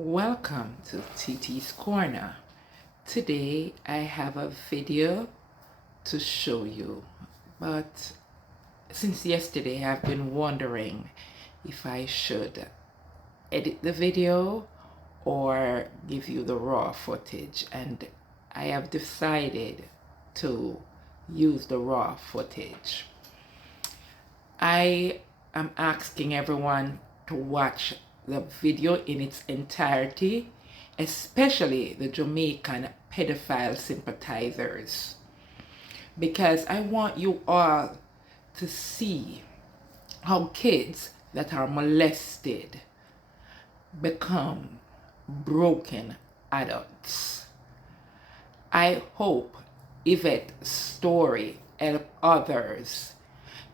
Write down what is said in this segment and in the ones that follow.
Welcome to TT's Corner. Today I have a video to show you, but since yesterday I've been wondering if I should edit the video or give you the raw footage, and I have decided to use the raw footage. I am asking everyone to watch the video in its entirety, especially the Jamaican pedophile sympathizers, because I want you all to see how kids that are molested become broken adults. I hope Yvette's story help others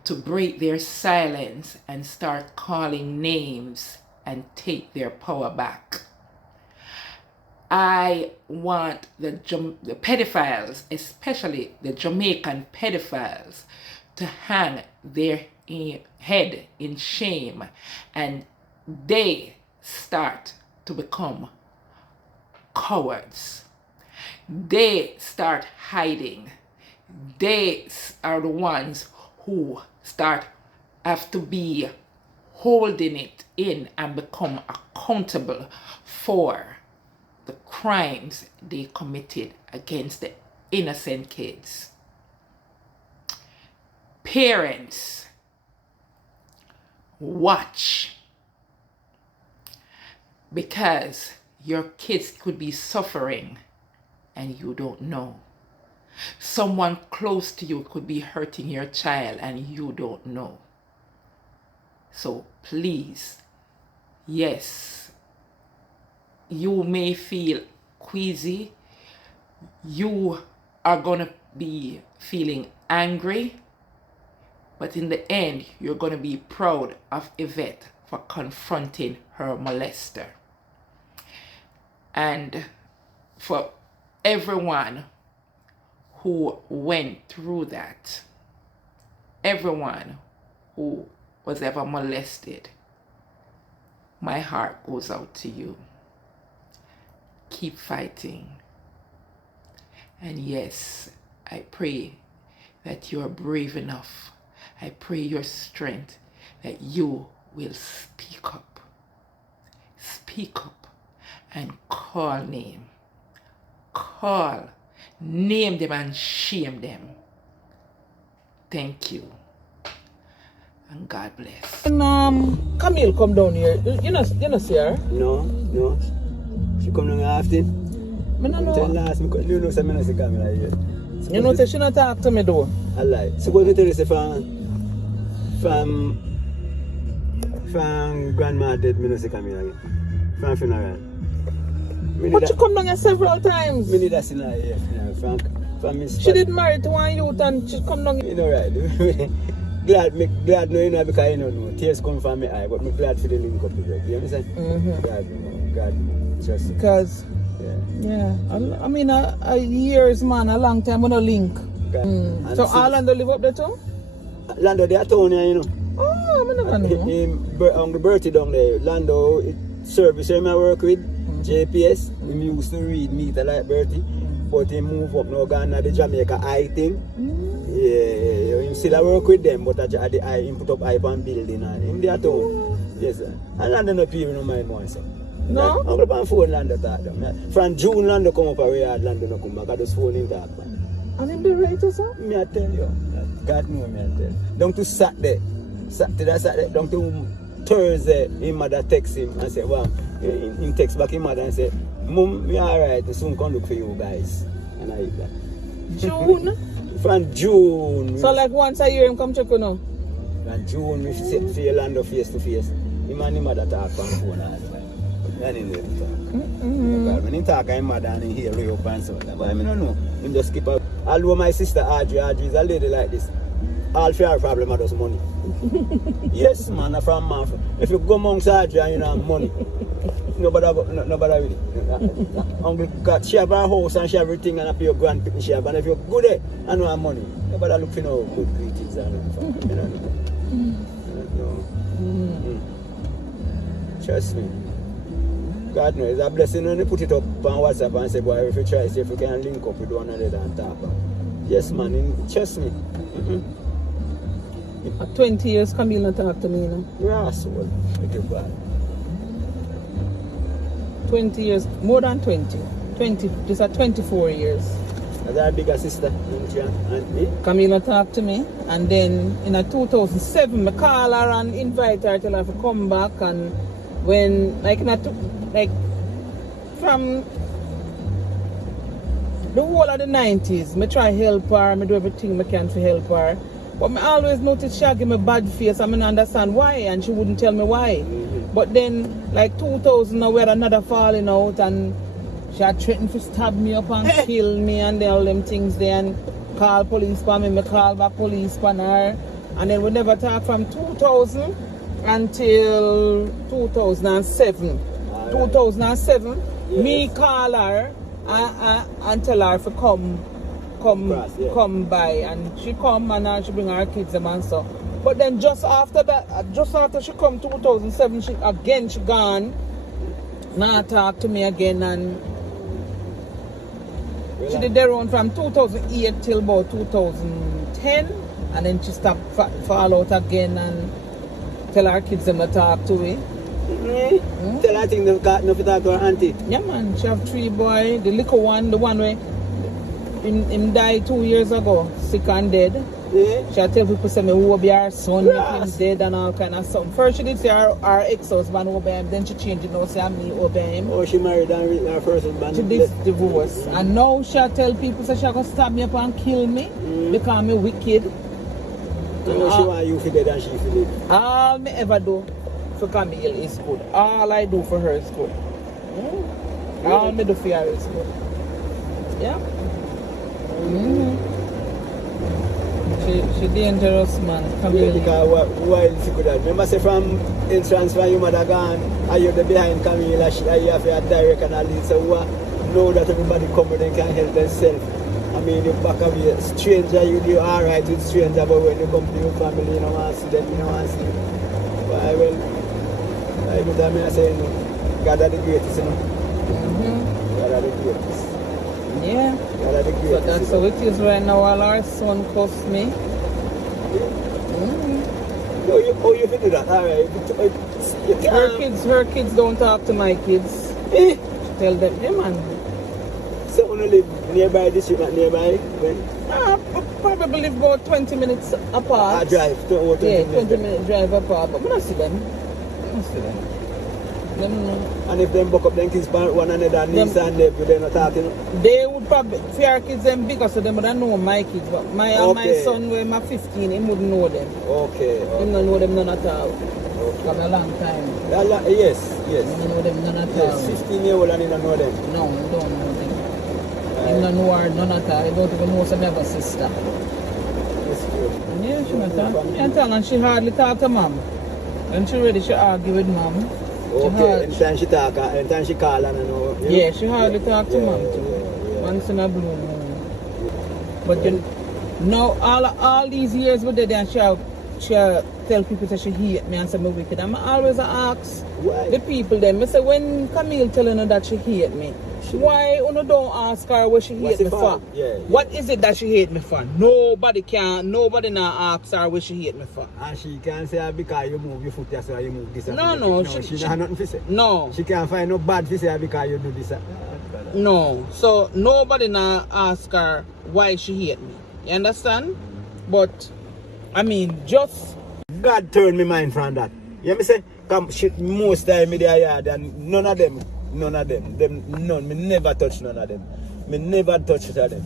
to break their silence and start calling names and take their power back. I want the pedophiles, especially the Jamaican pedophiles, to hang their head in shame, and they start to become cowards. They start hiding. They are the ones who have to be holding it in and become accountable for the crimes they committed against the innocent kids. Parents, watch, because your kids could be suffering and you don't know. Someone close to you could be hurting your child and you don't know. So please, yes, you may feel queasy, you are going to be feeling angry, but in the end, you're going to be proud of Yvette for confronting her molester. And for everyone who went through that, everyone who was ever molested, my heart goes out to you. Keep fighting. And yes, I pray that you are brave enough. I pray your strength, that you will speak up. Speak up and call name. Call, name them and shame them. Thank you. And God bless. When Camille come down here, you know see her? No. She come down often. I don't know. Tell last, you know, say I don't see Camille here. You know, say she not talk to me though. I lie. Suppose you tell us from grandma dead, I don't see Camille again. From funeral. But she come down here several times. I need that in her here. From Miss. She did marry to one youth and she come down here. You know right. Glad no, you know, because you know, tears come from my eye, but I'm glad for the link up with you. You understand? Mm-hmm. God, just because, yeah. I mean, a years, man, a long time, we no link. So Orlando live up there too? Lando, they are town here, you know. Oh, I never know. On the birthday down there, Lando, service I work with, JPS, we used to read Meet a Like Bertie, but he move up now, gone to the Jamaica eye thing. Yeah, him still work with them, but at the eye, him put up eye on building and him there too. Yes, sir. And Lando no people no mind one, sir. No? I'm going to phone Lando talk to them. From June, Lando come up away, Lando no come back, I just phone him talk, man. And him be right, sir? Me I tell you, God know me I tell you. Down to Saturday, down to Thursday, his mother text him and say, well, he text back his mother and say, Mom, me alright, soon come look for you guys. And I eat that. June? From June. So like once a year him come check you now? From June, we sit for Lando face to face. Him and his mother talk on the phone all the time. And him never talk. When he talk, his mother and he hear up and so. But I don't know. Him just keep up. Although my sister Audrey is a lady like this. All for her problem are just money. Yes, man, from man. If you go amongst Audrey and you don't have money, nobody with it. Uncle got she have her house and she have everything and I pay your grandparents she have. And if you're good there and no have money, nobody look for no good greetings and nothing. You know. Trust me. God knows, it's a blessing when you put it up on WhatsApp and say, boy, if you try, see if you can link up with one another and talk. Yes, man, trust me. At 20 years, Camille not talk to me, you know. You're an asshole. It is bad. 20 years, more than 20. 20, this are 24 years. That's our bigger sister, Auntie. Camille talked to me, and then in 2007, I call her and invite her, tell her to come back. And when, from the whole of the 90s, I try to help her, I do everything I can to help her. But I always notice she give me bad face, I don't understand why, and she wouldn't tell me why. But then, like 2000, we had another falling out, and she had threatened to stab me up and kill me and all them things there, and call police for me, I call back police for her. And then we never talk from 2000 until 2007. 2007, me call her and tell her to come by, and she come and she bring her kids them and so. But then just after that, just after she come 2007, she gone. Now talk to me again, and she did their own from 2008 till about 2010, and then she stopped fall out again and tell her kids them to talk to me. Tell her thing they got enough to talk to her auntie. Yeah man, she have 3 boys. The little one, the one where him died 2 years ago, sick and dead. Yeah. She tell people say me who will be her son, him dead and all kind of stuff. First she did say her ex-husband over him, then she changed it now, say me over him. Oh, she married and her first husband. She did divorce. And now she tell people say she gonna stab me up and kill me because I'm wicked. So she want you to dead and she to live. All me ever do for Camille is good. All I do for her is good. All me do for her is good. Yeah. She dangerous man, Camille. Because why she could have. Remember say from entrance from your mother gone, are you the behind Camille, you have a direct and all this. So know that everybody come and they can help themselves. I mean, you back of you, stranger, you alright with stranger, but when you come to your family, you don't want to see them, you don't want to see them. But I will, like what I say, you know, God are the greatest, you know. God are the greatest. Yeah. God are the greatest. So that's how it is right now. All our son cost me. Oh, you can do that, alright. Her kids don't talk to my kids. Tell them, yeah man. So you live nearby this street, nearby? When? Probably live about 20 minutes apart. Drive? 20 minute drive apart. But I don't see them. And if them buck up them kids one another, niece and nephew, they're not talking? They would probably, for our kids them bigger, so they wouldn't know my kids. But my son, when I'm 15, he wouldn't know them. Okay. He don't know them none at all. For a long time. Yes. He don't know them none at all. Yes, 15-year-old and he don't know them? No, he don't know them. He don't know her none at all. He don't even know some of her sister. That's good. Yeah, she not talk. And she hardly talk to mom. When she ready, she argue with mom. Okay, anytime she talk, anytime she call and I know. Yeah, she hardly talk to mom too. Once in a blue moon. But you know, all these years with her, then she tell people that she hate me and say me wicked. I'm always ask the people then. I say when Camille telling her that she hate me, why you don't ask her what she hate me for? Yeah. What is it that she hate me for? Nobody now ask her what she hate me for. And she can't say because you move your foot yes or you move this. No, she has nothing to say. No. She can't find no bad to say because you do this. No. So nobody now ask her why she hate me. You understand? But I mean just God turned my mind from that. You hear me say? Come shit most time in their yard and none of them. Me never touch none of them. Me never touch them.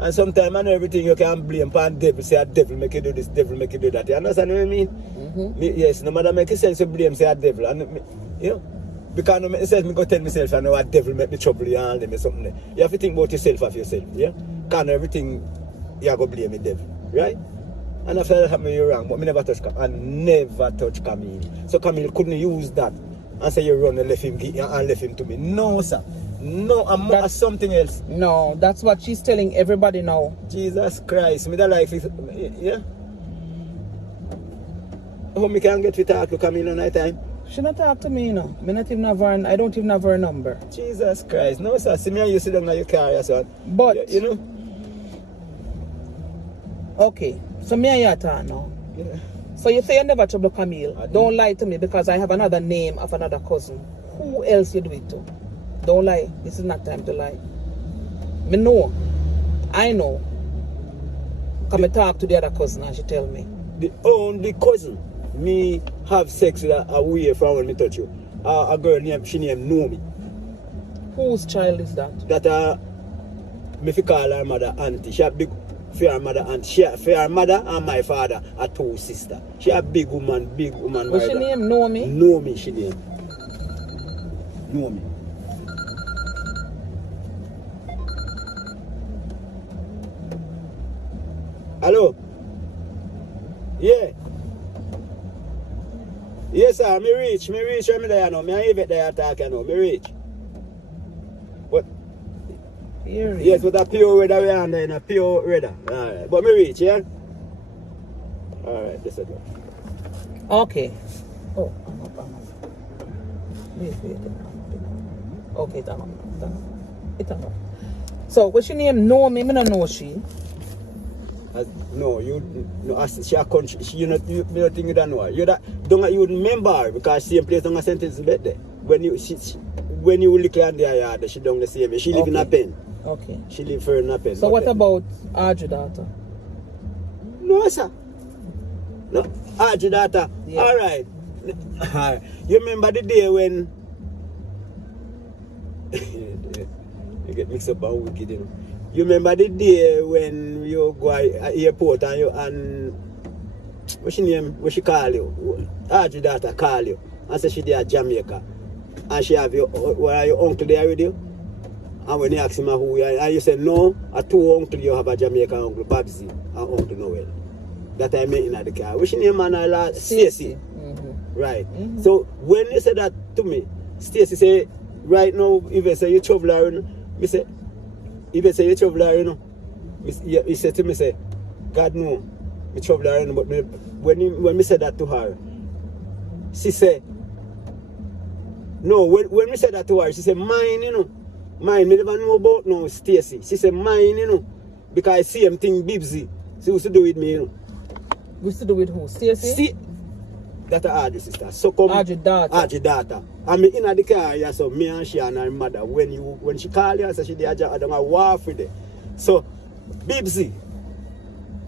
And sometimes I know everything you can blame upon devil, say a devil make you do this, devil make you do that. You understand what I mean? Yes, no matter make sense you blame say a devil. And you know, because no make sense me go tell myself I know a devil make me trouble you and them or something. You have to think about yourself of yourself, yeah? Because everything you go blame the devil, right? And after that happened, you're wrong, but me never touch Camille. I never touch Camille. So Camille couldn't use that and say you run and left him to me. No, sir. No, I'm something else. No, that's what she's telling everybody now. Jesus Christ, me that life is, yeah? How me can get to talk to Camille on night time? She not talk to me, you know. Me not even have her, I don't even have her number. Jesus Christ. No, sir. See me and you sit down in your car, son. But, you know? okay. So me and you talk now. Yeah. So you say you never trouble Camille. Don't lie to me because I have another name of another cousin. Who else you do it to? Don't lie. This is not time to lie. Me know. I know. Come and talk to the other cousin and she tell me. The only cousin me have sex with away from when me touch you. A girl named, she named Nomi. Whose child is that? That me fi call her mother auntie. She a big for her mother auntie. She for her mother and my father are two sisters. She a big woman. What's she name? Nomi? Nomi she name. Nomi. Hello? Yeah. Yes, sir. Me reach where me there now. Me and Yvette there talking now. Me reach. What? Here. Yes, but a pure weather we on there, in a pure weather. Alright. But me reach, yeah? Alright, this is it. Okay. Oh, I'm up. Wait. Okay, tamam. It's up. So, what's your name? Know me? Me don't know she. No, she a country. You don't think you don't know her. You remember her because same place on a sentence bed there. When you look at the yard, she down the same. She live in a pen. Okay. She live for in a pen. So what about Audrey daughter? No, sir. No, Audrey daughter. Yeah. All right. You remember the day when you get mixed up and wicked, you know. You remember the day when you go at airport and what's your name? What she call you? Audrey daughter call you and say she there at Jamaica. And she have your uncle there with you? And when you ask him who you are, and you say no, a two uncle you have a Jamaican uncle, Babsy and Uncle Noel. That I met in the car. What's your name, man? Stacy. Right. So when you say that to me, Stacy say, right now, if I say you trouble her, me say, if I say you trouble her, you know, he said to me, say, God no, me trouble her, but when me said that to her, she said, no, when we said that to her, she said, mine, you know. Mine, me never know about no Stacy. She said, mine, you know. Because I see him thing Bibsy. She used to do with me, you know. Used to do with who? Stacy? That's her Audrey sister. So come Audrey daughter. And me in the car, yeah, so me and she and her mother, when she called her, so she did I don't know what for there. So Bibsy.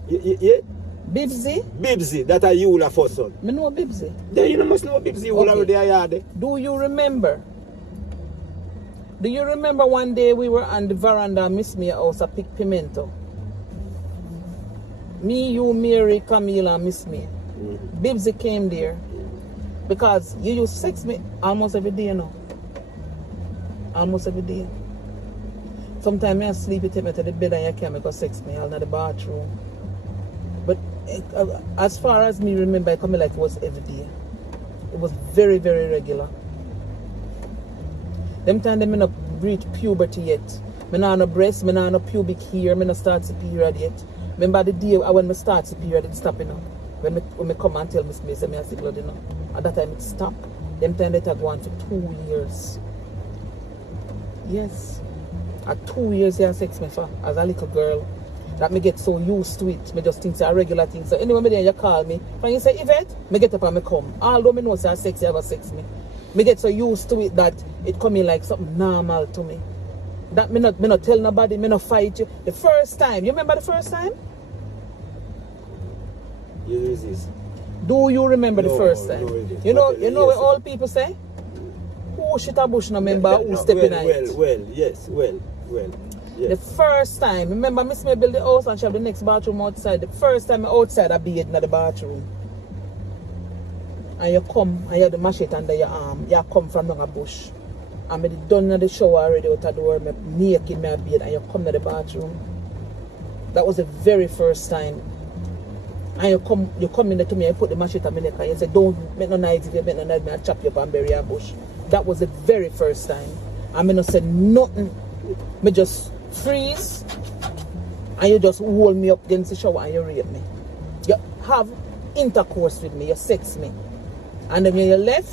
Yeah? Bibsy, that are you first son. Me know Bibsy. Then you must know Bibsy, you already are there. Do you remember one day we were on the veranda Miss Mia house at Pick Pimento? Me, you, Mary, Camille and Miss Mia. Bibsy came there because you used to sex me almost every day, you know. Almost every day. Sometimes I sleep, you take me to the bed and you can't make a sex me all in the bathroom. But as far as me remember, I come like it was every day. It was very, very regular. Them time they may not reach puberty yet. Me not no breast, me not no pubic hair, me not start the period yet. Remember the day when me start the period, it stop, you know. When me come and tell me say me I see blood, you know. At that time it stopped. Them time they go on for 2 years. Yes. At 2 years they have sex me for as a little girl. That me get so used to it. Me just think it's a regular thing. So anyway, me then you call me. When you say Yvette, me get up and me come. Although me know say sex, you have a sex me. Me get so used to it that it come in like something normal to me. That me not tell nobody, me not fight you. The first time, you remember the first time? You resist. Do you remember the first time? No, you know what all people say? Who shit a bush no remember who step in it? Well. Yes. The first time, remember Miss May build the house and she have the next bathroom outside. The first time outside I be in the bathroom. And you come and you have the machete under your arm. You come from a bush. And me done in the shower already out the door, me naked me a bed and you come to the bathroom. That was the very first time. And you come in there to me, you put the machete on my neck and you say, don't make no noise, if you make no noise, I'll chop you up and bury your bush. That was the very first time. And me not say nothing. Me just freeze and you just hold me up against the shower and you rape me. You have intercourse with me, you sex me. And then when you left,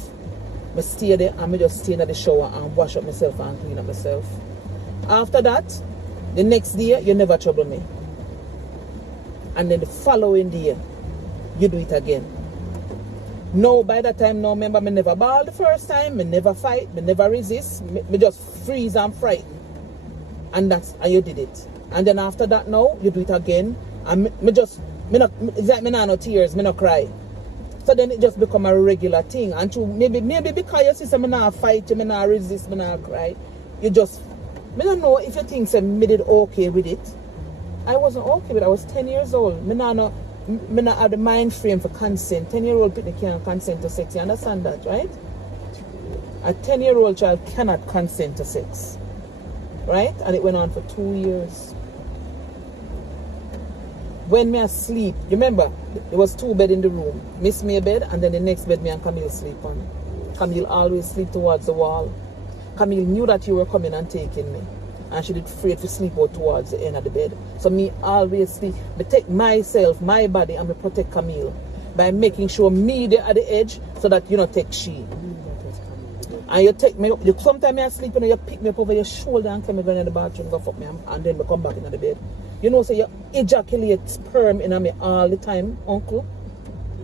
I stay there and I just stay in the shower and wash up myself and clean up myself. After that, the next day, you never trouble me. And then the following day, you do it again. No, by that time, no, remember, me never ball the first time, me never fight, me never resist, me just freeze and frighten. And you did it. And then after that now, you do it again. And it's like me no tears, me no cry. So then it just become a regular thing. And maybe because you see say me not fight, me not resist, me not cry. You just, me don't know if you think say me did okay with it. I wasn't okay with it. I was 10 years old. Me not have the mind frame for consent. 10-year-old people can't consent to sex. You understand that, right? A 10-year-old child cannot consent to sex. Right? And it went on for 2 years. When me asleep, you remember, there was 2 beds in the room. Miss me a bed, and then the next bed me and Camille sleep on. Camille always sleep towards the wall. Camille knew that you were coming and taking me. And she did afraid to sleep out towards the end of the bed. So me always sleep. I take myself, my body, and I protect Camille by making sure me there at the edge so that you don't take she. And you take me up. Sometimes I sleep and you pick me up over your shoulder and come go in the bathroom, go fuck me, and then I come back into the bed. You know, so you ejaculate sperm in me all the time, uncle.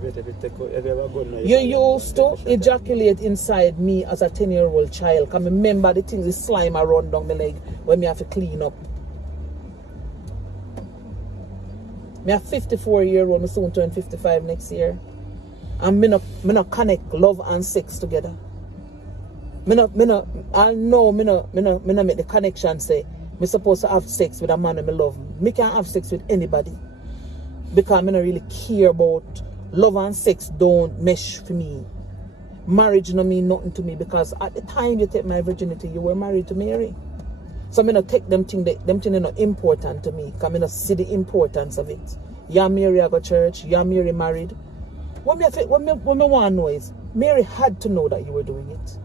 You used to ejaculate inside me as a 10-year-old child. Can remember the things, the slime around down my leg when me have to clean up. Me a 54-year-old, me soon turn 55 next year. And me not connect love and sex together. I know me not make the connection say me supposed to have sex with a man and me love. Me can't have sex with anybody. Because me not really care about love and sex don't mesh for me. Marriage no mean nothing to me because at the time you take my virginity, you were married to Mary. So I don't take them things are not important to me because I don't see the importance of it. Yeah, Mary I go church, yeah, Mary married. What me want to know is, Mary had to know that you were doing it.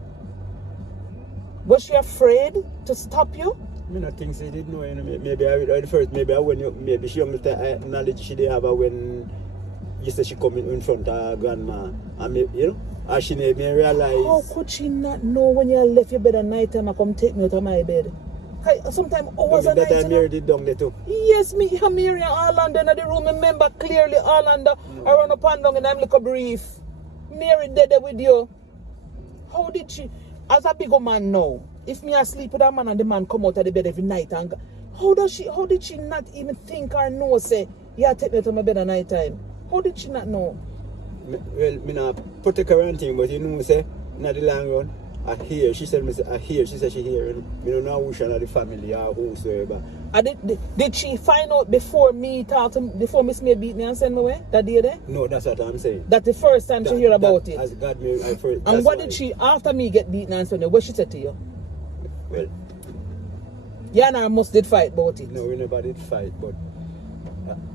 Was she afraid to stop you? I don't think she did know. Maybe I first, maybe she only knowledge she did have when you said she come in front of her grandma. And you know, as she made me realize. How could she not know when you left your bed at night time and come take me out of my bed? Sometimes hours at night. That time Mary did down there too. Yes, me and Mary and Orlando in the room. Remember clearly Orlando around the pan down and I'm like a brief. Mary dead there with you. How did she? As a big man now, if me asleep with a man and the man come out of the bed every night and how did she not even think or know say, yeah, take me to my bed at night time? How did she not know? Well, me not protect her anything, but you know say, not the long run. I hear, she said she said she hear, and me don't know who she the family or whosoever. Did she find out before before Miss May beat me and send me away that day there? No, that's what I'm saying. That's the first time she hear about it. As God me, I first. And what did she, after me get beaten and send me, what she said to you? Well, yeah, and I must did fight about it. No, we never did fight, but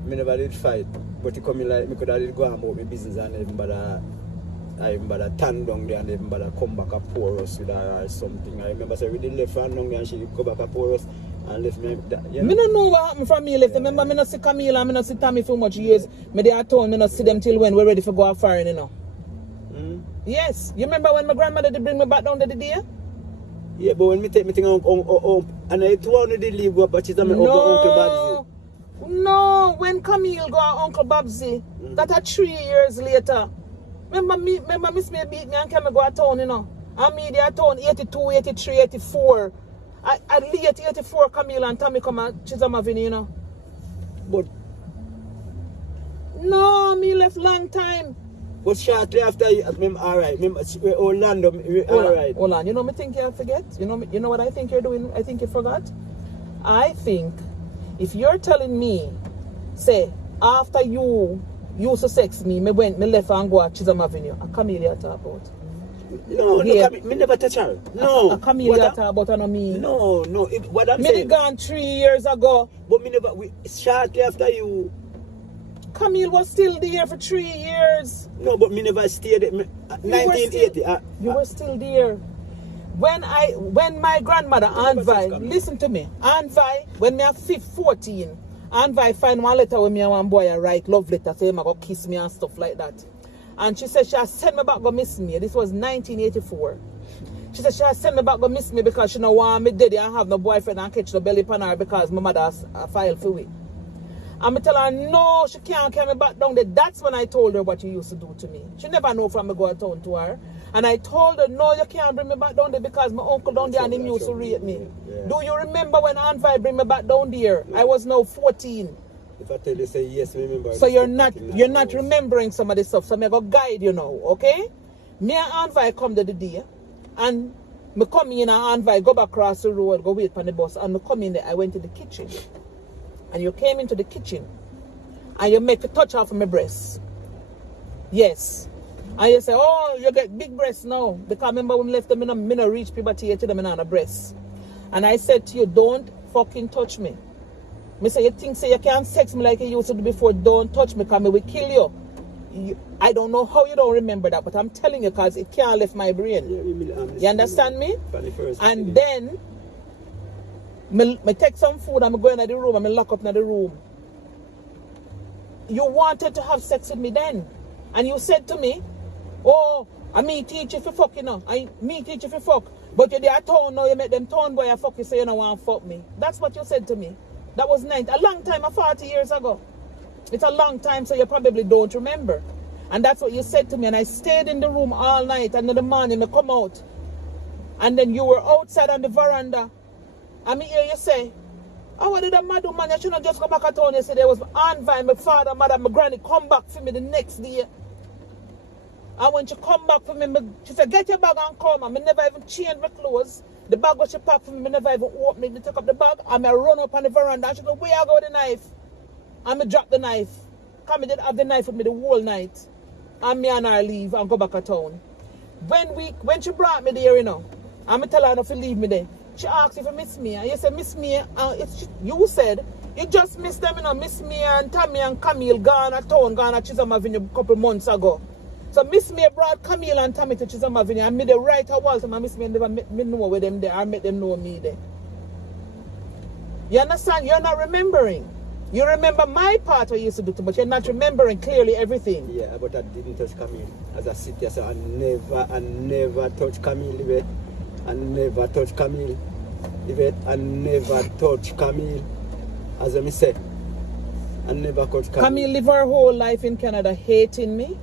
me never did fight. But it come in like me could have go about my business and even turn down there and even come back and pour us with her or something. I remember say we did left her down there and she go back and pour us and left me. You know? Me don't know what happened from me left. Yeah. Remember me not see Camille and me not see Tommy for much years. Me they are told me not see them till when we're ready for go out foreign, you know. Yes. You remember when my grandmother did bring me back down the day? Yeah, but when me take me thing and I told her they leave go but she's my Uncle Babsy. No, when Camille go to Uncle Babsy, that are 3 years later. Remember Miss May beat me and came go to town, you know. And me there town 82, 83, 84. At late 84 Camille and Tommy come and Chisholm Avenue, you know. But no, me left long time. But shortly after alright, Orlando, alright. Hold on, you know me think you forget? You know what I think you're doing? I think you forgot? I think if you're telling me, say, after you used to sex me left and go to Chisholm Avenue, a Camille talk about. No, me never touch her. No. A Camille talk about and me. No, what I'm saying. Me gone 3 years ago. But me never, shortly after you. Camille was still there for 3 years. No, but me never stayed there. 1980. You were still there. When my grandmother, Aunt Vi, listen to me. Aunt Vi, when me was 14, Aunt Vi find one letter with me and one boy I write love letter, say him I go kiss me and stuff like that. And she said she has sent me back go miss me. This was 1984. She said she has sent me back go miss me because she don't want me dead and have no boyfriend and catch no belly pan her because my mother has a file for it. And I tell her, no, she can't carry me back down there. That's when I told her what you used to do to me. She never know from me go town to her. And I told her, no, you can't bring me back down there because my uncle down there and him used to rape me. Yeah. Do you remember when Aunt Vi bring me back down there? Yeah. I was now 14. If I tell you, say yes, remember. So you're not remembering some of this stuff. So I'm going to guide you now, okay? Me and Aunt Vi come the day. And me come in and Aunt Vi go back across the road, go wait for the bus. And me come in there, I went to the kitchen. And you came into the kitchen. And you make a touch off of my breast. Yes. And you say, oh, you get big breasts now. Because remember when we left them, I don't reach puberty yet, them on a breast. And I said to you, don't fucking touch me. Me say, you think say you can't sex me like you used to do before, don't touch me because me will kill you. I don't know how you don't remember that, but I'm telling you because it can't leave my brain. You understand me? And then, me take some food and I go in the room and I lock up in the room. You wanted to have sex with me then. And you said to me, oh, I me teach you for fuck, you know. I me teach you for fuck. But you're there town now, you make them town boy fuck you, so you don't want to fuck me. That's what you said to me. That was a long time, 40 years ago. It's a long time, so you probably don't remember. And that's what you said to me. And I stayed in the room all night. And in the morning, I come out. And then you were outside on the veranda. And me hear you say, oh, what did that mad man? You shouldn't just come back at town. You said there was Aunt Vi, my father, mother, my granny come back for me the next day. And when she come back for me, she said, get your bag and come. And I never even changed my clothes. The bag what she packed for me, I never even opened it. I took up the bag and I run up on the veranda. And she go, where I go with the knife? And I drop the knife. Because I didn't have the knife with me the whole night. And me and her leave and go back to town. When she brought me there, you know, and I tell her not to leave me there. She asked if you miss me. And you said, miss me. You said, you just missed them, you know, miss me and Tammy and Camille gone to town, gone to Chisholm Avenue a couple months ago. So Miss Me brought Camille and Tammy to Chisholm Avenue and me the right a Walter and Miss Me never met me know where them there or make them know me there. You understand? You're not remembering. You remember my part what you used to do too, but you're not remembering clearly everything. Yeah, but I didn't touch Camille. As I sit here, so I never touch Camille, Yvette. I never touch Camille. Yvette, I never touch Camille. As I said, I never touch Camille. Camille lived her whole life in Canada hating me.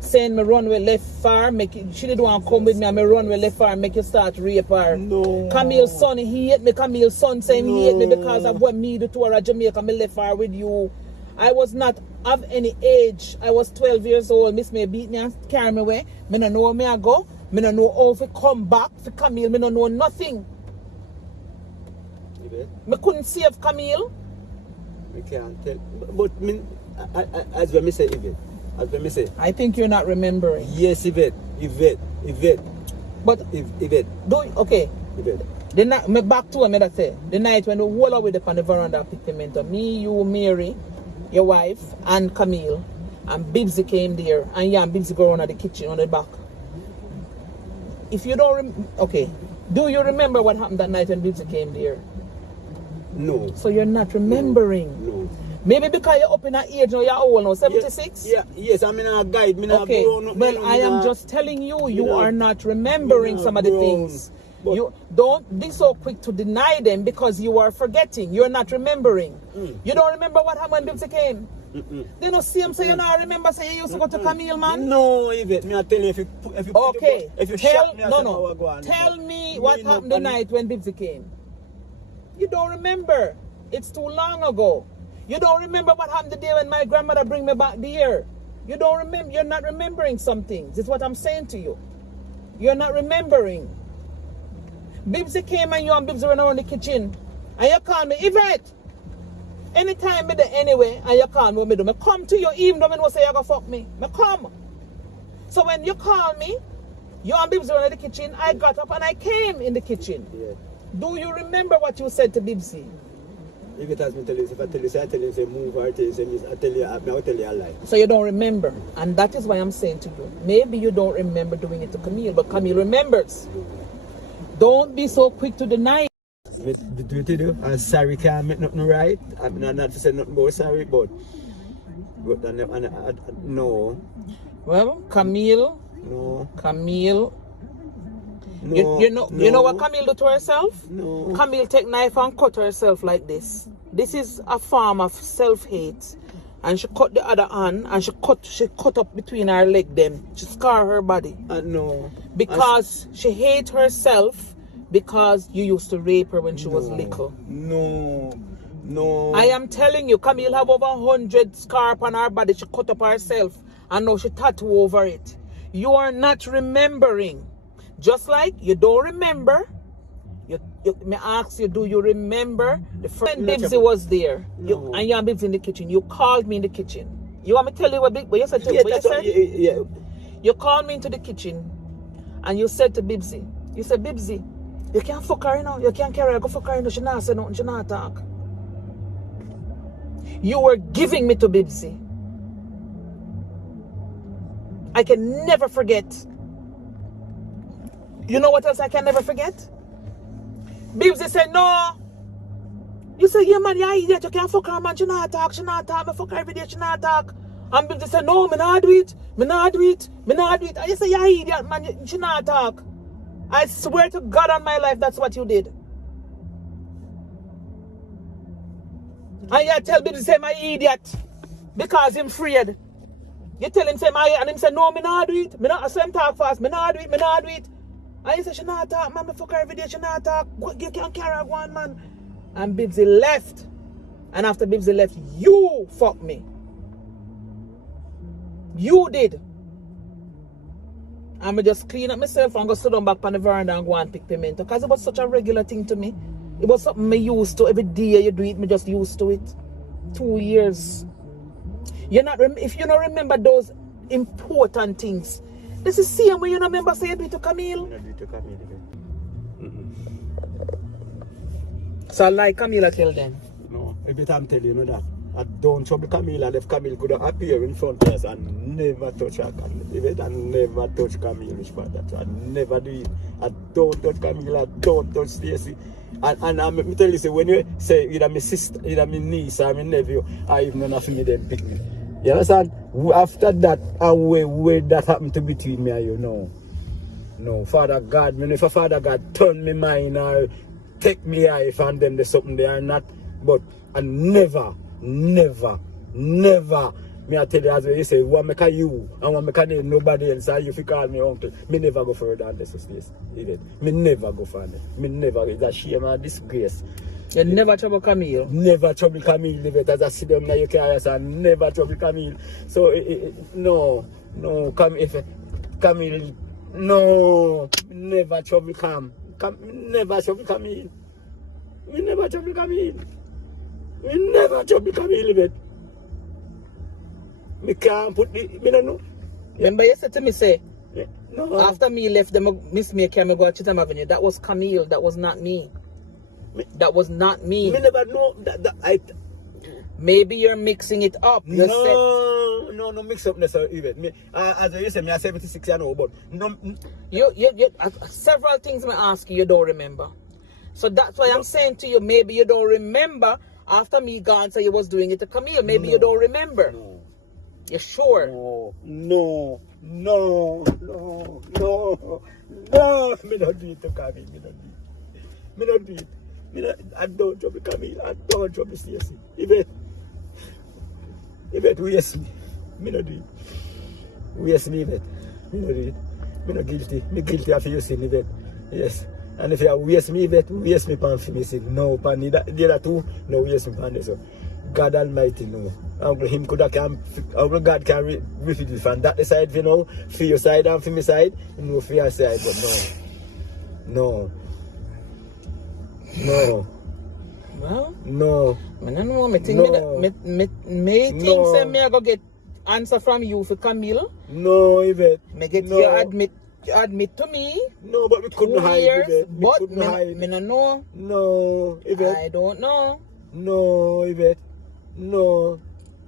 Saying me run with left far, she didn't want to come with me and me run with left far and make you start rape her. No. Camille's son, he hate me. Camille's son saying he hate me because of what me do to her at Jamaica. Me left her with you. I was not of any age. I was 12 years old. Miss me beat me and carry me away. Me don't know where me I go. Me don't know how to come back for Camille. Me don't know nothing. Me couldn't save Camille. I can't tell. But me, as when me say Yvette. As let me say. I think you're not remembering. Yes, Yvette. But Yvette. Okay. Yvette. The night, me back to me that say, the night when we whole away on the veranda picked them into me, you, Mary, your wife, and Camille, and Bibsy came there, and yeah, and Bibsy go around at the kitchen on the back. If you don't okay. Do you remember what happened that night when Bibsy came there? No. So you're not remembering? No. Maybe because you're up in that age now, you're old now, 76? Yes, I'm in a guide. Okay, well, I am just telling you, you are not remembering some of the things. You don't be so quick to deny them because you are forgetting. You're not remembering. You don't remember what happened when Bibsy came? They don't see him, so you don't remember, say you used to go to Camille, man? No, Yvette, me I tell you, if you shot me, tell me what happened the night when Bibsy came. You don't remember. It's too long ago. You don't remember what happened the day when my grandmother bring me back there. You don't remember. You're not remembering some things. This is what I'm saying to you. You're not remembering. Bibsy came and you and Bibsy ran around the kitchen. And you call me, Yvette. Anytime me there anyway, and you call me, what me do? Me come to you even though me know say you gonna fuck me. Me come. So when you call me, you and Bibsy ran in the kitchen, I got up and I came in the kitchen. Yeah. Do you remember what you said to Bibsy? If it has me tell you, if I tell you, say I tell you, say move or tell you, say I tell you, I'll tell you a lie. So you don't remember, and that is why I'm saying to you, maybe you don't remember doing it to Camille, but Camille remembers. Don't be so quick to deny it. I'm sorry, can't make nothing right. I'm not to say nothing about sorry, but But no. Well, Camille. No. Camille. No. You know what Camille do to herself? No. Camille take knife and cut herself like this. This is a form of self-hate. And she cut the other hand and she cut up between her leg them. She scar her body. No. Because she hate herself because you used to rape her when she was little. No. No. I am telling you, Camille have over 100 scar on her body. She cut up herself and now she tattoo over it. You are not remembering. Just like you don't remember. Me ask you, do you remember the first time Bibsy was there? No. And you and Bibsy in the kitchen. You called me in the kitchen. You want me to tell you what you said to Yeah. You called me into the kitchen and you said to Bibsy, you said, Bibsy, you can't fuck her, you know. You can't carry her, go fuck her, you know. She not say nothing, she not talk. You were giving me to Bibsy. I can never forget. You know what else I can never forget? Bibsy said, no. You say, yeah, man, you're idiot. You can't fuck her, man. She not talk. Me fuck her every day. She not talk. And Bibsy said, no, me not do it. And you say, you're idiot, man. She not talk. I swear to God on my life, that's what you did. And you tell Bibsy, say, my idiot. Because him afraid. You tell him, say, and him say, no, me not do it. Me not, so him talk fast. Me not do it. And he said, she not talk, man, me fuck her every day, she not talk. You can't carry her one, man. And Bibsy left. And after Bibsy left, you fucked me. You did. And I just clean up myself and go sit down back on the veranda and go and pick pimento. Because it was such a regular thing to me. It was something me used to. Every day you do it, me just used to it. 2 years. If you don't remember those important things, this is the same way you remember say you do it to Camille. So like Camille tell them. No, every time I'm telling you that. I don't trouble Camille, and if Camille could appear in front of us and never touch her, Yvette, I never touch Camille, I never do it. I don't touch Camille, I don't touch Stacy. And I tell you, when you say either my sister, either my niece or my nephew, or even none of me, they pick me. You understand? After that, where that happened to between me and you, no. No, Father God, if a Father God turn me mind or take me life and them there's something they are not, but I never, me I tell you as well, you say, what make a you, and what make a name nobody else, and you fi call me uncle, me never go further than this place, me never go further, it's a shame and disgrace. You never trouble Camille? Never trouble Camille, Yvette, as I see them now you carry and never trouble Camille. So, no, Camille, no, never trouble never trouble Camille. We never trouble Camille. Yvette. Me can't put me don't know. Remember you said to me, say, no. after me left, them miss me, Camille go to Chitam Avenue. That was Camille, that was not me. That was not me. Me never know that Maybe you're mixing it up. No, mix up necessarily, Yvette. As you say, me are 76 years old, but no. You several things I ask you don't remember. So that's why I'm saying to you, maybe you don't remember after me gone, so you was doing it to Camille. Maybe you don't remember. No. You're sure? No. Me don't do it to Camille. Me don't do it. I don't trouble Camille. I don't trouble Stacy. Yvette, waste me. Me don't do it. Waste me, Yvette. Me don't do it. Me not guilty. Me guilty after you sin, Yvette. Yes. And if you waste me, Yvette, waste me pan for me sin. No, pan the other two, no waste me pan this. So God Almighty, no. Him coulda can, God can refute it from that side, you know, for your side and for my side, no for your side, but no. Well, no. I don't know. Me think say me I go get answer from you for Camille. No, Yvette. Me get no. you admit to me. No, but we couldn't hide, Yvette. But me no know. No, Yvette. I don't know. No, Yvette. No.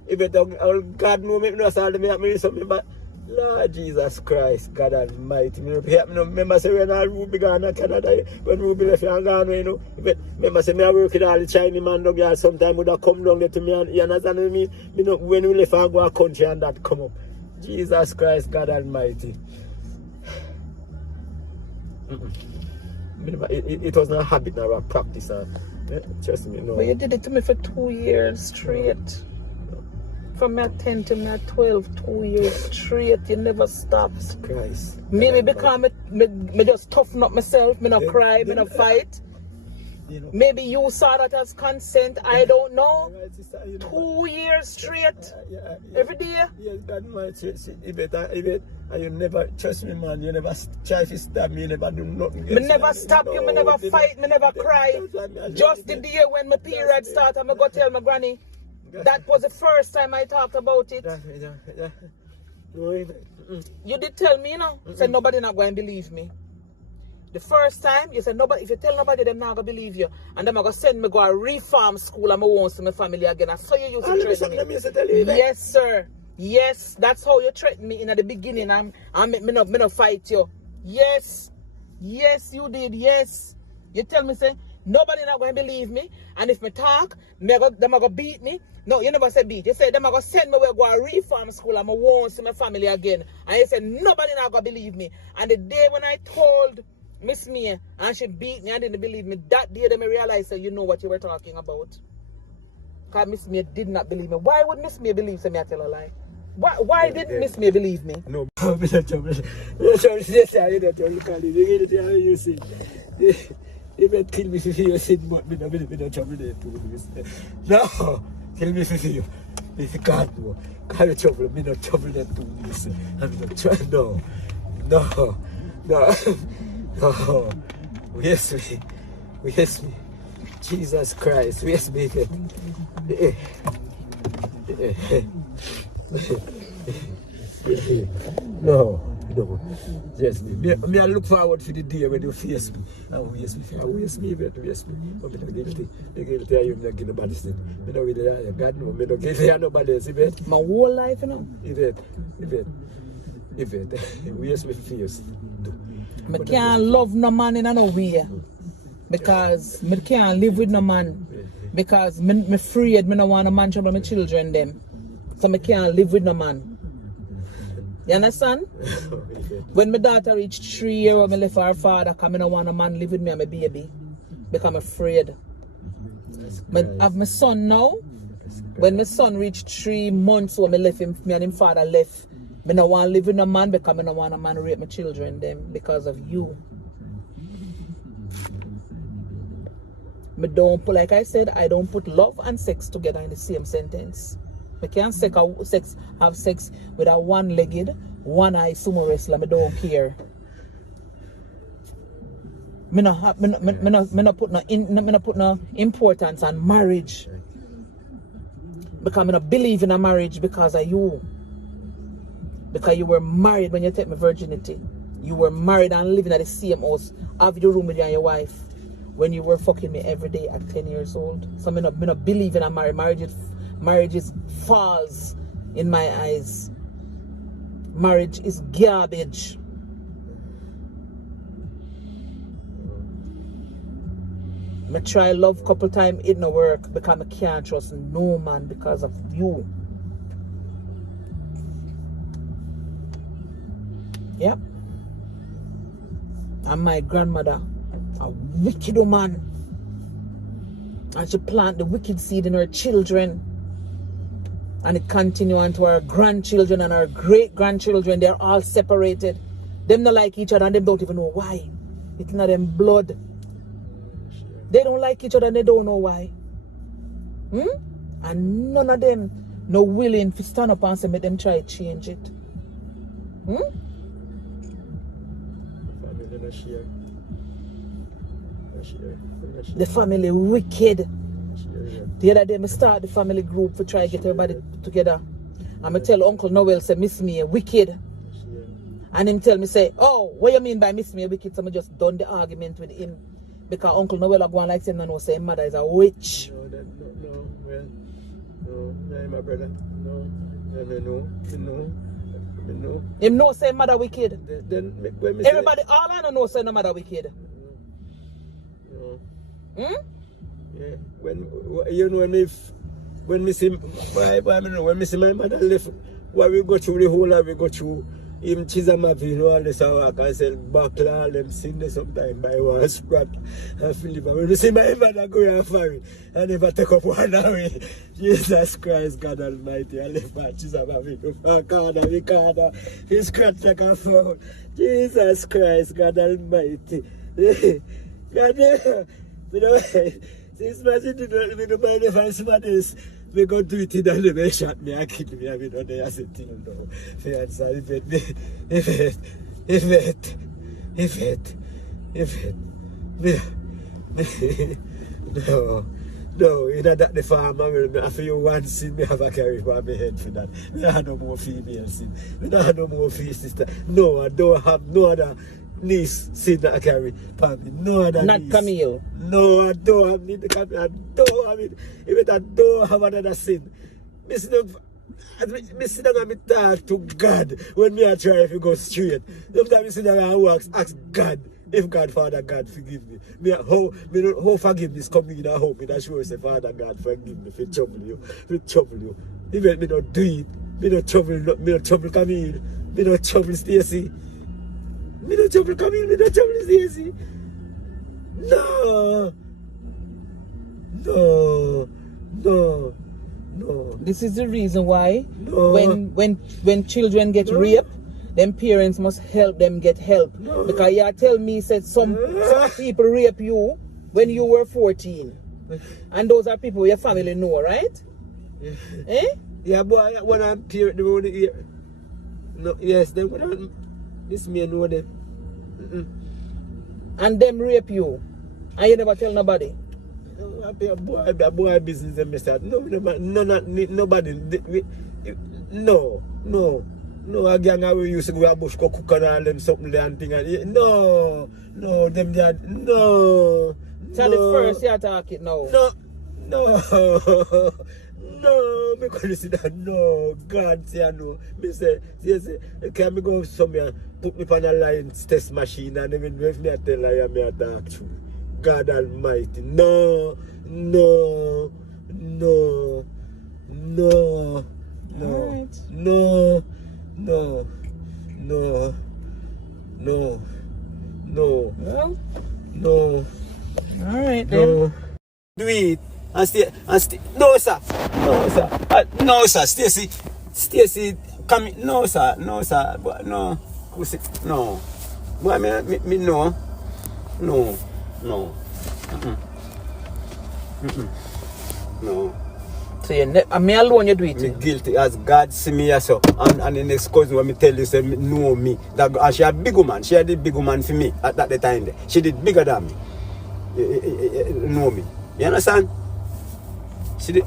Yvette, God know me, no, sorry, me something, but Lord Jesus Christ, God Almighty. Me remember say when Ruby gone to Canada, when Ruby left and gone, you know. Remember say me I work with all the Chinese man down here, sometime would have come down there to me and you understand what I mean? Me know when we left and go a country and that come up. Jesus Christ, God Almighty. It was not a habit nor a practice. Trust me, no. But you did it to me for 2 years straight. From me at 10 to me at 12, 2 years straight, you never stopped. Christ. Maybe because me just toughen up myself, me not cry, me not fight. You know, Maybe you saw that as consent, I don't know. right, sister, you know, 2 years straight, yeah, every day. yes, God Almighty, Yvette, and you never, trust me, man, you never try to stab me, you never do nothing. Me never stop you, me never fight, me never cry. Just the day when my period started, I go tell my granny. That was the first time I talked about it. You did tell me, you know. You said nobody not going to believe me. The first time, you said nobody. If you tell nobody, them not going to believe you. And them are going to send me go a reform school and I won't see my family again. I saw you used to threaten me. Yes, sir. Yes, that's how you threatened me in the beginning. Me not fight you. Yes. Yes, you did. Yes. You tell me, say, nobody not going to believe me. And if me talk, them are going to beat me. No, you never said beat. You said them are going to send me to go a reform school and I won't see my family again. And you said nobody not going to believe me. And the day when I told Miss Mia and she beat me and didn't believe me, that day they realized that you know what you were talking about. Because Miss Mia did not believe me. Why would Miss Mia believe me? I tell a lie. Why didn't Miss Mia believe me? No, Yvette kill me for you, sin, but me don't trouble there too. No, kill me for you. If you can't do, can't trouble me, not trouble there too. I'm not trying. No. Waste me. Jesus Christ, waste me. No. Yes, me I look forward for the day when you face me. And waste me, Yvette. But me not guilty. Me guilty of you, me not guilty nobody else. Me not really lie. God no, me not guilty of nobody else, Yvette. My whole life, you know. Yvette. Waste me face. I can't love no man in no way. Because I can't live with no man. Because I'm afraid I don't want a man trouble my children them. So I can't live with no man. You understand? When my daughter reached 3 years, I left her father because I don't want a man live with me and my baby. Because I'm afraid. I have my son now. When my son reached 3 months, when I left him, me and his father left. I don't want to live with a man because I don't want a man to rape my children them because of you. I don't put, like I said, I don't put love and sex together in the same sentence. I can't have sex with a one-legged, one-eye sumo wrestler. I don't care. Me not put no importance on marriage. Because I don't believe in a marriage because of you. Because you were married when you take my virginity. You were married and living at the same house. Have your room with you and your wife. When you were fucking me every day at 10 years old. So I don't believe in a marriage. Marriage is false in my eyes. Marriage is garbage. I try love couple times, it no work because I can't trust no man because of you. Yep. And my grandmother, a wicked woman. And she plant the wicked seed in her children. And it continue on to our grandchildren and our great-grandchildren. They're all separated. Them not like each other and they don't even know why. It's not them blood. They don't like each other and they don't know why. And none of them no willing to stand up and say, make them try to change it. The family wicked. The other day, I start the family group to try to get everybody together. And I tell Uncle Noel, say, Miss Me wicked. And him tell me, say, oh, what you mean by Miss Me wicked? So I just done the argument with him. Because Uncle Noel are going like saying, no, say, mother is a witch. No, my brother. No. know. Him know say mother wicked. Then when me Everybody, all I know say no mother wicked. No. Hmm? Yeah. When me see when me see my mother left, what we go through the whole life we go through. Even Chizamavi, all this I can sell buckler, all them sing there sometime by one scrap. I feel it. When you see my mother go and find I never take up one away. Jesus Christ, God Almighty, I left my Chizamavi to Ricardo, he scratched like a phone. Jesus Christ, God Almighty. God, since my city don't do my defense for this. We go do it in the way shot me, I kill me, I mean, I said, no. Fiance, Yvette. No, you know that the farmer, after you one sin, me have a carry for my head for that. We don't have no more female sin. We don't have no more female sister. No, I don't have no other niece sin that I carry for me. No other Not niece. Camille. No, I don't have need the Camille. I don't have another sin. Me sit down and me talk to God when me I try if you go straight. Sometimes me sit down and ask God. If God, Father God, forgive me. How forgiveness come in and hope me that sure say, Father God, forgive me for trouble you. Even me not do it. Me not trouble Camille. Me not trouble Stacy. Me not trouble Camille. Me not trouble Stacy. No. This is the reason why No. when children get raped, them parents must help them get help. Because you tell me said some people rape you when you were 14. And those are people your family know, right? Eh? Yeah, boy, when I'm parent, they want to hear. No, yes, they would this man know them. And them rape you. And you never tell nobody. Boy business and miss that. Nobody. No, a gang we used to go a bush cook and all them something there and thing. No, them there. No. So the first you talk it now. No, because you see that, no, God say no. Me say, can me go somewhere, put me on a line test machine and even if me I tell her, me I talk to God Almighty. No. Alright. Well, alright then. Do it. And stay. No, sir. Stacy, come in. No, sir. But no. No. Boy, me no. No. No. So you me alone you do it. Me guilty as God see me as so. And the next cousin when me tell you say me know me. That and she a big woman. She did big woman for me at the time there. She did bigger than me. Know me. You understand? She did.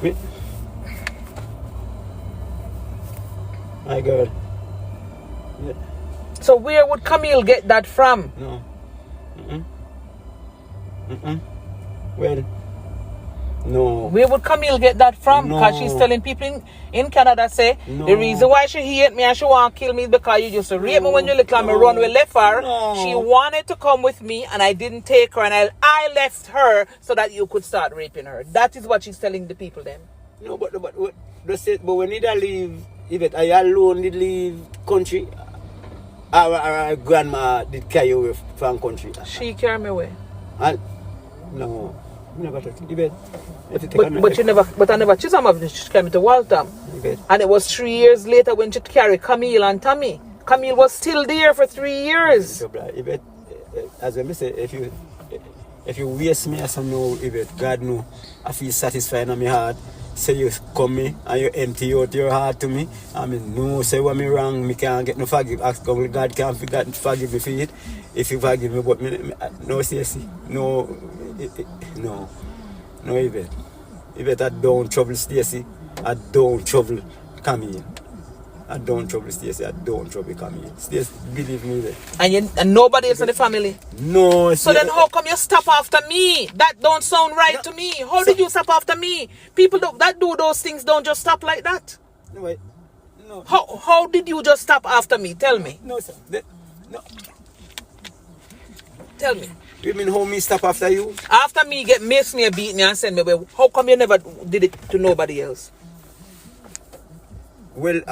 Me. My God. Yeah. So where would Camille get that from? No. Well. No. Where would Camille get that from? Because she's telling people in Canada say the reason why she hate me and she want to kill me is because you used to rape me when you little and me run with left her. She wanted to come with me and I didn't take her and I left her so that you could start raping her. That is what she's telling the people then. No, but when did I leave Yvette? I alone did leave country? Our grandma did carry you away from country? She carried me away. No. Never took Yvette. But I never choose her. She came to Waltham. And it was 3 years later when she carried Camille and Tommy. Camille was still there for 3 years. Yvette, as I say, if you waste me as I know, Yvette, God know, I feel satisfied in my heart. Say you come me and you empty out your heart to me. I mean, no, say what me wrong, me can't get no forgive. Ask God, God can't forgive me for it. If you forgive me, but no, seriously, no, Yvette. Yvette, I don't trouble Stacy. I don't trouble Camille. I don't trouble Stacy. I don't trouble Camille. Stacy, believe me, Yvette. And nobody else in the family? No. So then how come you stop after me? That don't sound right to me. How did you stop after me? People that do those things don't just stop like that. No, no. How did you just stop after me? Tell me. No, sir. No. Tell me. You mean how me stop after you? After me get miss me, beat me and send me away, how come you never did it to nobody else? Well,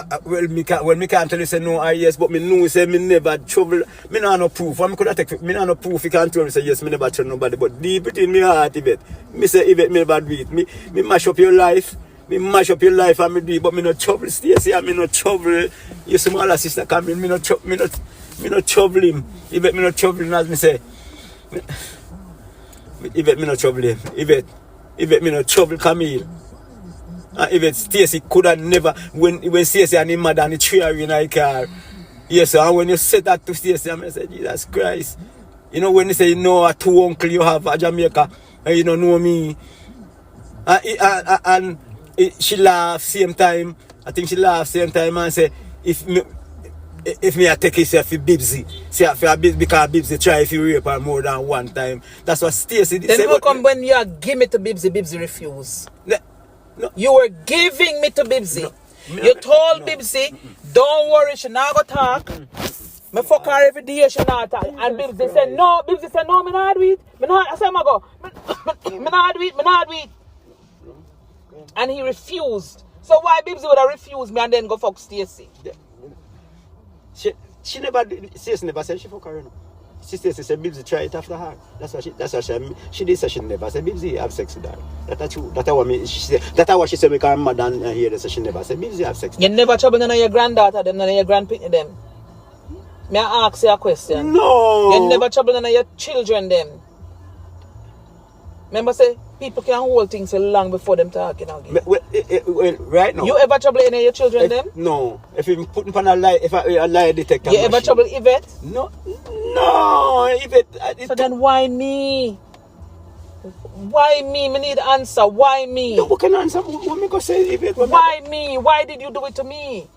me can't tell you say no or yes, but me know say me never trouble. Me no proof. Me coulda take. Me no proof. You can't tell me say yes. Me never trouble nobody. But deep within me heart, Yvette, me say Yvette, me never do it. Me mash up your life. Me mash up your life and me do it. But me no trouble. Stacey, and me no trouble. Your smaller sister Camille. Me no trouble him. Yvette, me no trouble him as me say. Yvette, me no trouble him. Yvette, me no trouble Camille. And Yvette, Stacey could have never, when Stacey and his mother and the three are in her car. Yes, and when you said that to Stacey, I said, Jesus Christ. You know, when you say, you know, a two uncle you have at Jamaica, and you don't know me. And she laughed same time. I think she laughed same time and said, if me I take it for Bibsy, because Bibsy try if you rape her more than one time. That's what Stacey did. Then how come when you give me to Bibsy refused? No. You were giving me to Bibsy. No. You told Bibsy, don't worry, she not go talk. Me fuck her every day, she not talk. And Bibsy said, no, me not do it. I said, me go. Me not do it. And he refused. So why Bibsy would have refused me and then go fuck Stacey? She never said she fuck her, you know. She said Bibsy try it after her. That's what she did say she never said Bibsy have sex with her. That's true. That's what she said because her mother and here they say she never said Bibsy have sex with her. You never trouble none of your granddaughter them, none of your grandpitney them. May I ask you a question? No. You never trouble none of your children them. Remember say people can hold things so long before them talking again. Well, right now. You ever trouble any of your children them? No. If you put in a lie, if a lie detector. You ever trouble Yvette? No, Yvette. So then why me? Why me? Me need answer. Why me? No, what can answer? What me go say, Yvette? Why me? Why did you do it to me?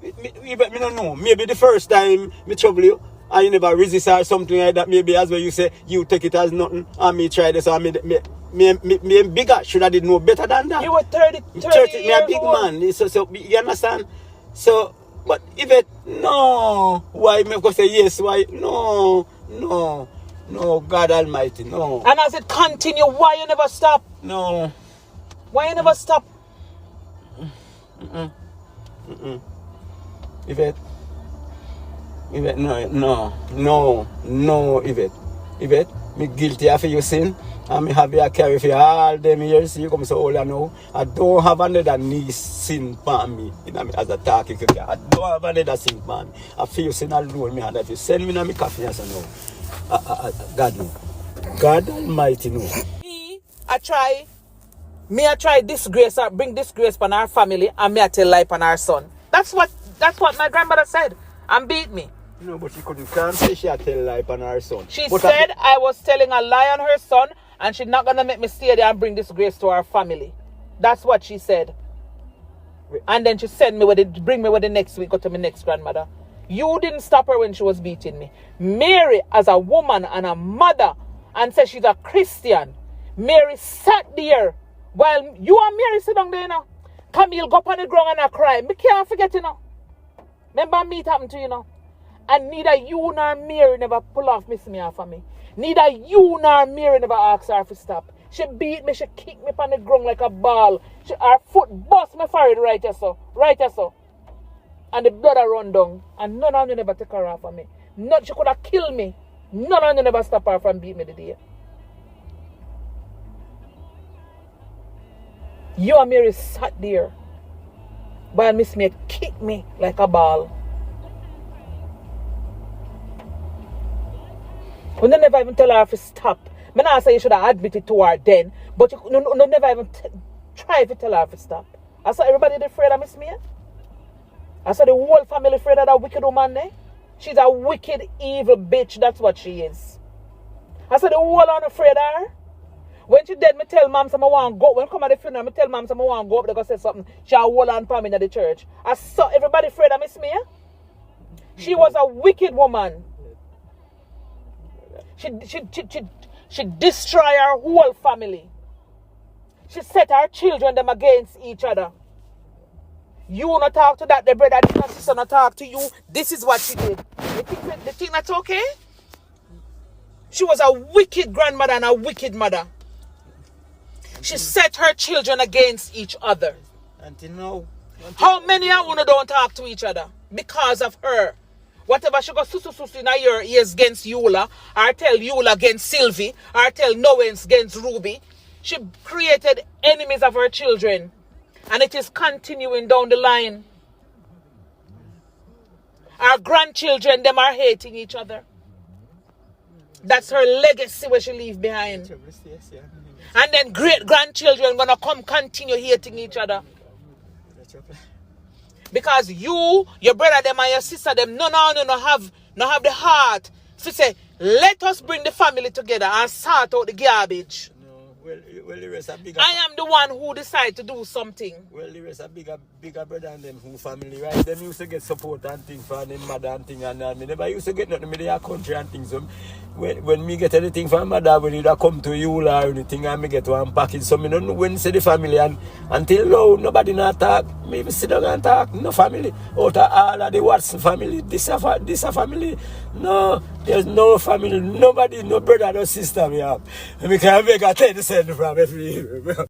Yvette, me don't know. Maybe the first time me trouble you, and you never resist or something like that. Maybe as well you say you take it as nothing, and me try this, and me bigger. Should I did know better than that? You were 30 me a big man. So you understand? So, but Yvette, no. Why me go say yes? Why? No. God Almighty, no. And as it continue, why you never stop? No. Why you never stop? Yvette, no, Yvette, me guilty of your sin, and me have you carry for all them years. You come so old and now. I don't have another niece sin for me. You know me as a talking. I don't have another sin for me. I feel you sin alone, me, and if you send me to me coffee, I say no. God no. God Almighty no. I try disgrace or bring disgrace upon our family, and me I tell lie upon our son. That's what my grandmother said and beat me. No, but she can't say she had tell lie upon her son. She said I was telling a lie on her son and she's not gonna make me stay there and bring disgrace to our family. That's what she said. And then she sent me bring me with the next week, go to my next grandmother. You didn't stop her when she was beating me. Mary, as a woman and a mother, and said she's a Christian. Mary sat there while you and Mary sit down there, you know. Camille go up on the ground and I cry. Me can't forget, you know. Remember me it happened to you, know. And neither you nor Mary never pull off Miss Mia for me. Neither you nor Mary never asked her to stop. She beat me, she kicked me on the ground like a ball. Her foot bust me for it right here so. And the blood run down. And none of you never take her off of me. She could have killed me. None of you never stop her from beating me the day. You and Mary sat there. But Miss Mia kicked me like a ball. We never even tell her to stop. I not say you should have admitted to her then. But you never even try to tell her to stop. I saw everybody afraid of Miss Mia. I saw the whole family afraid of that wicked woman there. She's a wicked, evil bitch. That's what she is. I said the whole on afraid of her. When she dead, me tell mom some I want to go. When I come at the funeral, me tell mom some I want to go up there go say something. She a hold on for me in the church. I saw everybody afraid of Miss Mia. She was a wicked woman. She destroyed her whole family. She set her children them against each other. You not talk to that, the brother, the sister not talk to you. This is what she did. The thing that's okay? She was a wicked grandmother and a wicked mother. She set her children against each other. Until now. How many of you don't talk to each other because of her? Whatever she go susu in her ears against Eula, or tell Eula against Sylvie, or tell Noens against Ruby, she created enemies of her children. And it is continuing down the line. Our grandchildren, them are hating each other. That's her legacy where she leave behind. And then great-grandchildren gonna come continue hating each other. Because you, your brother, them and your sister, them, no have the heart to say, let us bring the family together and sort out the garbage. Well, the rest are bigger. I am the one who decide to do something. Well, the rest are bigger brother than them who family, right? Them used to get support and things from them mother and things, and me never used to get nothing with their country and things. So when me get anything from mother, when it come to you or anything, and me get one package. So me don't know when say the family, and until now nobody not talk. Me sit down and talk. No family. Out of all of the Watson family, this a family. No, there's no family. Nobody, no brother, no sister. Me have. Me can make a 10 cents from every year.